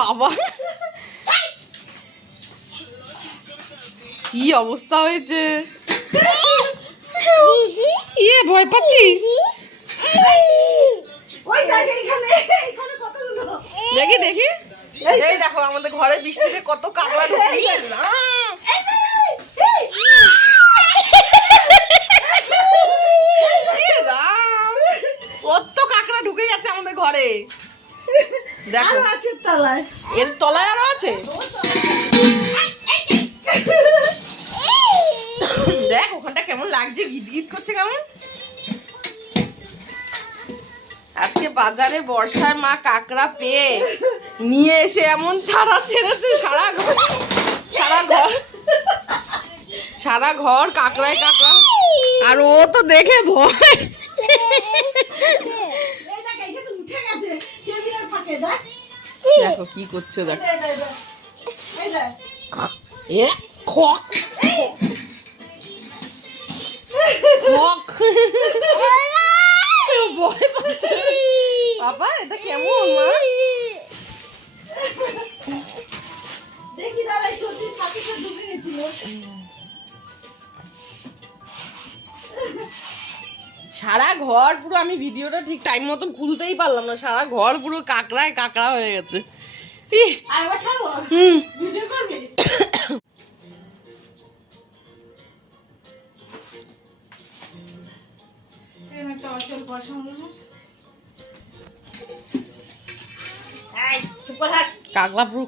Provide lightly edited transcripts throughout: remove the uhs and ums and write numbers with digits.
বাবা কি অবস্থা হয়েছে, ইয়ে ভয় পাচ্ছিস? দেখি দেখি, এই দেখো আমাদের ঘরে বৃষ্টিতে কত কাকড়া ঢুকেছে না। কত কাকড়া ঢুকে গেছে আমাদের ঘরে, দেখো এর তলায় আরো আছে। দেখ ওখানটা কেমন লাগছে, গিট গিট করছে কেমন। আজকে বাজারে বর্ষার মা কাকড়া পেয়ে নিয়ে এসে এমন ছাড়া ছেড়েছে, সারা ঘর কাকড়ায় কাকড়া। আর ও তো দেখে ভয়, দেখো কি করছে, দেখো এ খক খক ভয় পাচ্ছে বাবা। এটা কেমন মা? সারা ঘর পুরো, আমি ভিডিওটা ঠিক টাইম মতন খুলতেই পারলাম না, সারা ঘর পুরো কাকড়ায় কাকড়া হয়ে গেছে।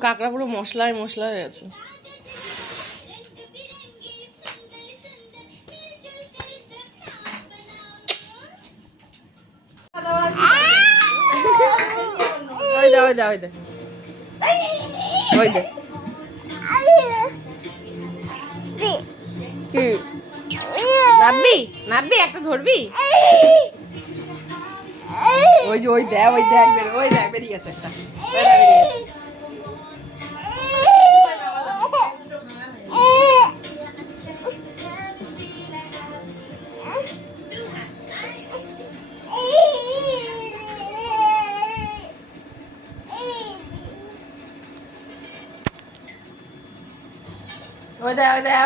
কাকড়া পুরো মশলায় মশলা হয়ে গেছে। নাববি একটা ধরবি, ওই যে ওই দেখ বেরিয়ে গেছে একটা।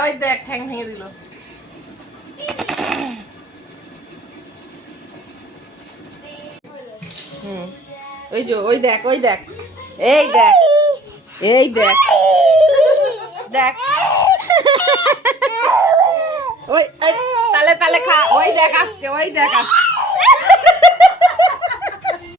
ওই দেখ ঠ্যাং ভেঙে দিল। ওই দেখ এই দেখ ওই তালে খা, ওই দেখ আসছে